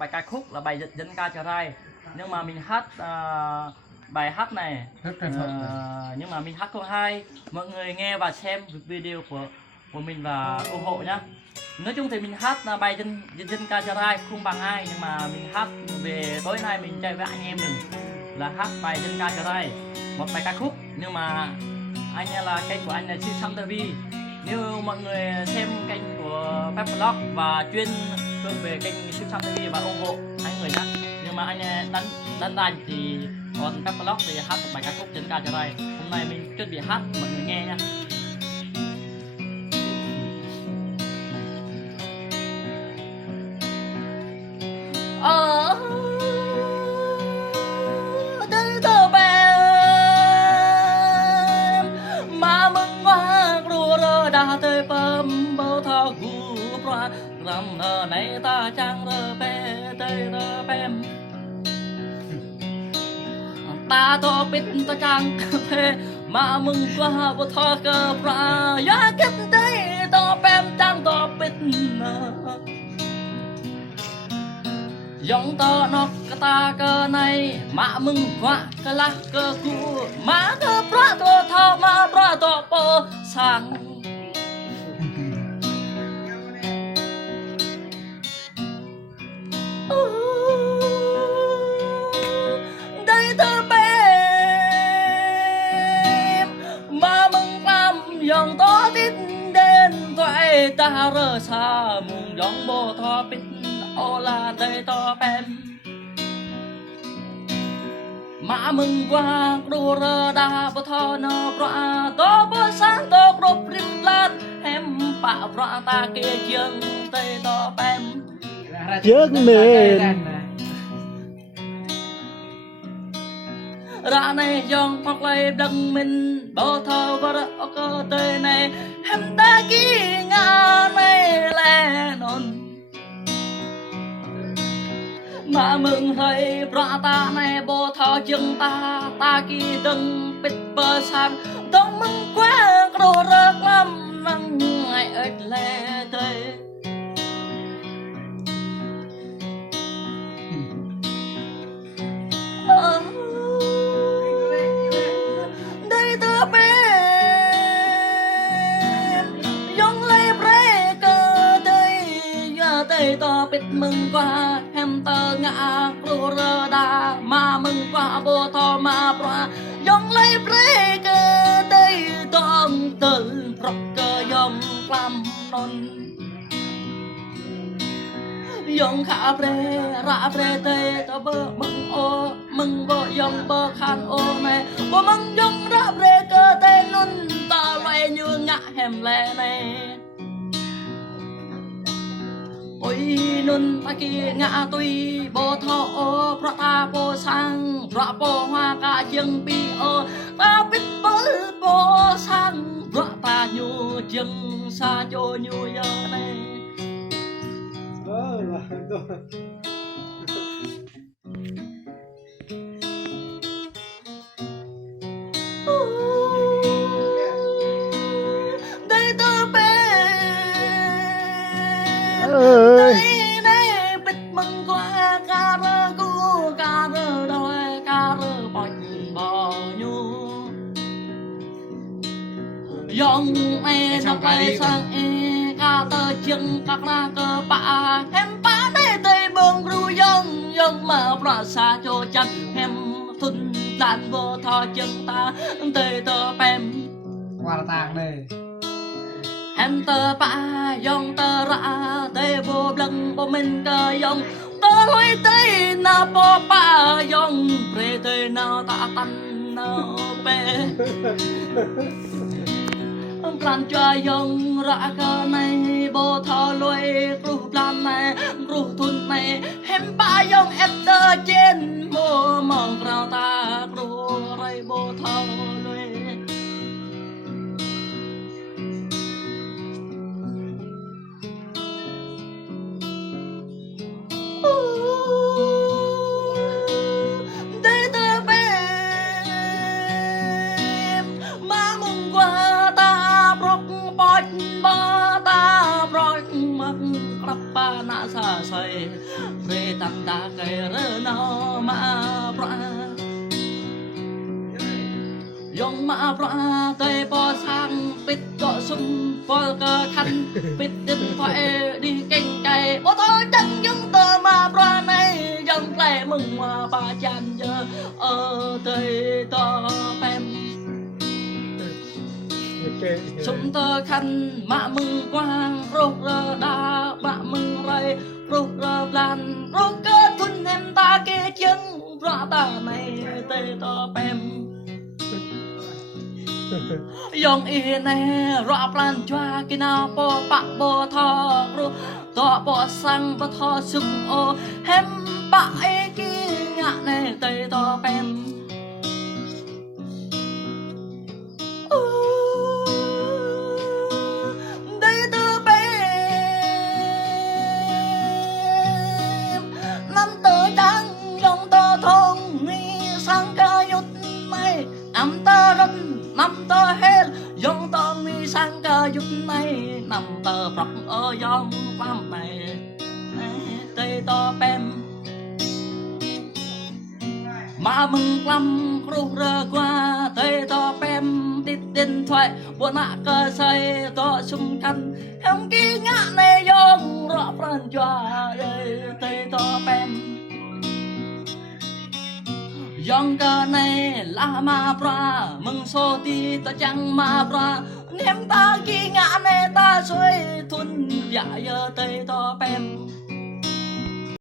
bài ca khúc là bài dân ca Chợ Rai, nhưng mà mình hát bài hát này nhưng mà mình hát không hay, mọi người nghe và xem video của mình và ủng hộ nhá. Nói chung thì mình hát bài dân ca Chợ Rai không bằng ai, nhưng mà mình hát về tối nay mình chơi với anh em mình là hát bài dân ca Chợ Rai, một bài ca khúc, nhưng mà anh là kênh của anh là Siêu Sam TV. Nếu mọi người xem kênh của Pep Vlog và chuyên hướng về kênh Siêu Sam TV và ủng hộ hai người nhé. Nhưng mà anh đánh đàn thì còn Pep Vlog thì hát một bài ca khúc dân ca Chợ Rai. Hôm nay mình chuẩn bị hát mọi người nghe nha. Tới thơ bé mà mừng hoa rùa rơ đã tới bơm bơ thọ gu pra rằm nở này ta chẳng rơ bé tới rơ bem ta to bít ta chẳng phê mà mừng hoa bơ thọ cơ pra giá kết tới to bem chẳng to bít dòng tơ nó ta cơ này mà mừng quá cơ lá cơ cu mà cơ pra to thao mà pra to po sang đây thơ bé mà mừng làm dòng to tít đến thoại ta rơ xa mùng dòng bồ thọ bít ô là đây to bem mà mừng qua đua rơ đa bơ thọ nó bra to bơ sáng to group rim lan em bạ bra ta kia chương tây to bem trước nền ra này dòng hoặc lấy đằng mình bơ thọ bơ cơ tây này em ta kia ngã này lẻ non mà mừng thấy bra ta này bồ thọ chừng ta kia đừng bít bơ sang đông mừng quá đồ rớt lắm nắng ngày ếch lệ tê đây tớ bé dòng lấy bre cơ đây nhà tây to bít mừng quá em tơ ngã đồ rơ đà mà mừng quá bồ thọ mà bra dòng lấy bre cơ đây tôm tự rọc cơ dòng làm non dòng khả bre ra bre tê tơ bơ mừng ô mừng bơ dòng bơ khan ô này bơ mừng dòng ra bre cơ tê nun ta loay như ngã hẻm lệ này ôi nun ta kia ngã tuy bồ thọ ô pra ta bồ sang pra bồ hoa cả dương pi ô ta biết bơ bồ sang pra ta nhu chừng xa cho nhu giờ này đây tớ bé ơi đây bít mừng qua cà rơ cu cà rơ đôi cà rơ bánh bò nhu dòng e đọc lại sang e ca tơ chân các la cơ bạ em bá đây tây bông ru dòng dòng mà bra xa cho chân em thun đàn vô thọ chân ta tây tơ bem qua là tàng đây em tơ bạ dòng tơ ra tây vô lần vô mình cơ dòng tơ lối tây na po bạ dòng pre tây na ta tan na pe plan cho dòng ra cơ này bồ thọ lôi ru plan này ru thun này em ba dòng em tơ trên mô mong rau ta ru ray bồ thọ lôi đây tơ bé mà mừng qua ta brok bọt bò ta brok mắc crap pa na sa say về ตันตาเกเรนอมาปรายองมาปราเตยปอสังปิดเกาะซุ่มปอเกอทันปิดดินไฟดีเก่งไก่ปอทอจังยังเตอมาปราในยังแกล้มึงมาปาจันเยอะเตยต่อแปมซุ่มเตอคันมามึงกว้างโรคเรดาบะมึงไรโรคเรบลันโรคเกิดทุนเห็นตาเกจึงปราตาในเตยต่อแปมยองอีเน่รอปลันจวากินาปอปะบอทอรูต่อปอสังปะทอซุมโอเฮมปะเอกิงะเนเตยต่อเป็นได้ตัวเป็นนั่นตัวจังยองตัวทงมีสังกายุดไม่อำตารันนำตาเฮลยองตองมีสังกายุดในนำตาปรักยองความในเตยต่อเป็นมามึงกลำครูเรือกว่าเตยต่อเป็นติดดินถอยบนหน้าเกยใส่ต่อชุมกันเฮงกี้งะในยองรอปรันจวาเตยต่อเป็นยองกะในลามาปรามึงโซตีตะจังมาปราเนียมตากีงะในตาสวยทุนอย่าเยอะเตยต่อเป็น